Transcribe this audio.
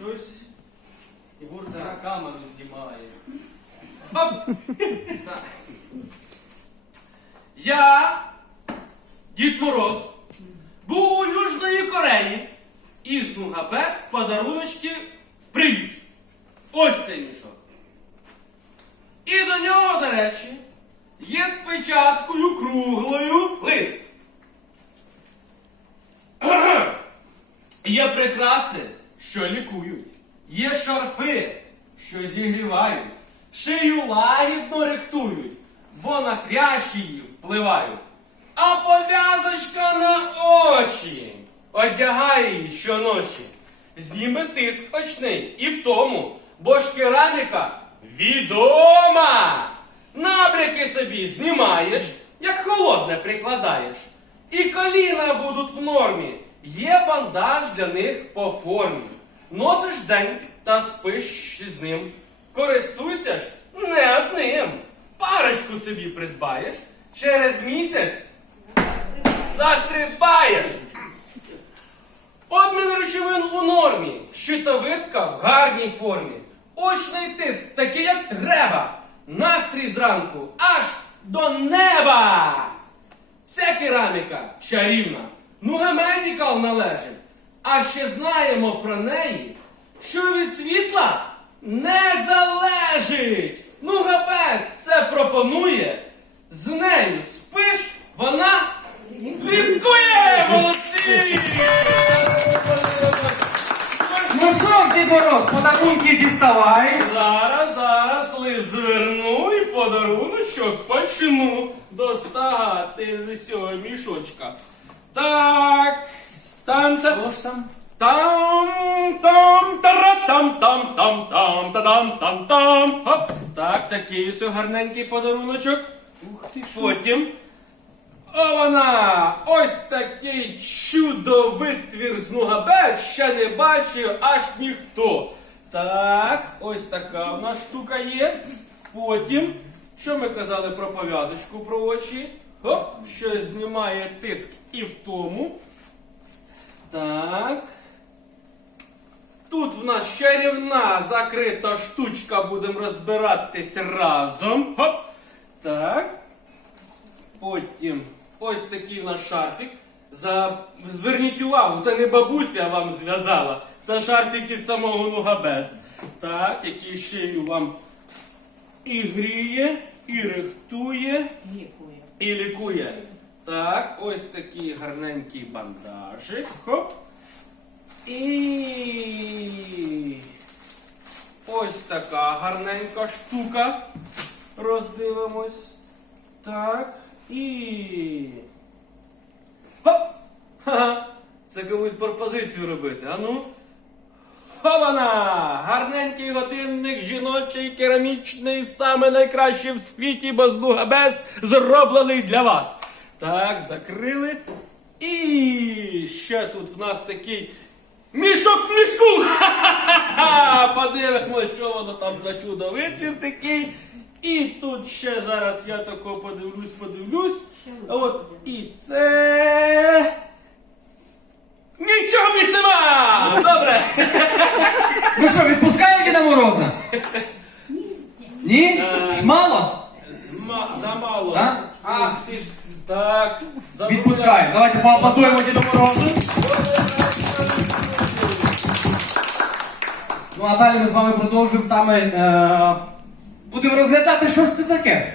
Щось. Снігурка камеру знімає. Я, Дід Мороз, був у Южної Кореї і з Нугабес подаруночки привіз. Ось цей мішок. І до нього, до речі, є з печаткою круглою що лікують. Є шарфи, що зігрівають. Шию лагідно рихтують, бо на хрящі її впливають. А пов'язочка на очі одягає її щоночі. Зніме тиск очний і в тому, бо ж кераміка відома. Набряки собі знімаєш, як холодне прикладаєш. І коліна будуть в нормі. Є бандаж для них по формі. Носиш день та спиш з ним. Користуйся ж не одним. Парочку собі придбаєш, через місяць застрибаєш. Обмін речовин у нормі, щитовидка в гарній формі. Очний тиск такий, як треба. Настрій зранку аж до неба. Ця кераміка чарівна, Нуга Медікал належить. А ще знаємо про неї, що від світла не залежить. Нугабець все пропонує. З нею спиш, вона лікує! Молодці! Ну що ж, Дід Мороз, подарунки діставай. Зараз, зараз лист зверну і подаруночок почну достагати з цього мішочка. Так, стан та Що ж там? там там тара там там там там та там там там Хоп. Так, такий ось гарненький подаруночок. Ух ти що. Потім. О, вона! Ось такий чудовитвір з Нугабет ще не бачив аж ніхто. Так, ось така в нас штука є. Потім, що ми казали про пов'язочку про очі? Оп, що знімає тиск і в тому. Так. Тут в нас чарівна закрита штучка, будемо розбиратись разом. Хоп. Так. Потім ось такий в нас шарфік. За... Зверніть увагу, це не бабуся вам зв'язала. Це шарфік від самого Нугабес. Так, який шию вам і гріє, і рихтує, Лікує. і лікує. Так, ось такий гарненький бандажик. Хоп. І ось така гарненька штука. Роздивимось. Так. І. Хоп! Ха-ха! Це комусь пропозицію робити, а ну? Хована! Гарненький годинник жіночий, керамічний, саме найкращий в світі, бо з Нугабес зроблений для вас. Так, закрили. І ще тут в нас такий мішок в мішку. Ха-ха-ха! Подивимось, що воно там за чудо витвір такий. І тут ще зараз я тако подивлюсь, подивлюсь. А От і це. Нічого більш нема! Добре! Ну що, відпускаємо Діда Мороза? Ні? Ж? Зма- замало. Так? Ах ти ж. Так. забула. Відпускаємо. Давайте поаплодуємо Діду Морозу. Ну а далі ми з вами продовжуємо саме. Е, будемо розглядати, що ж це таке.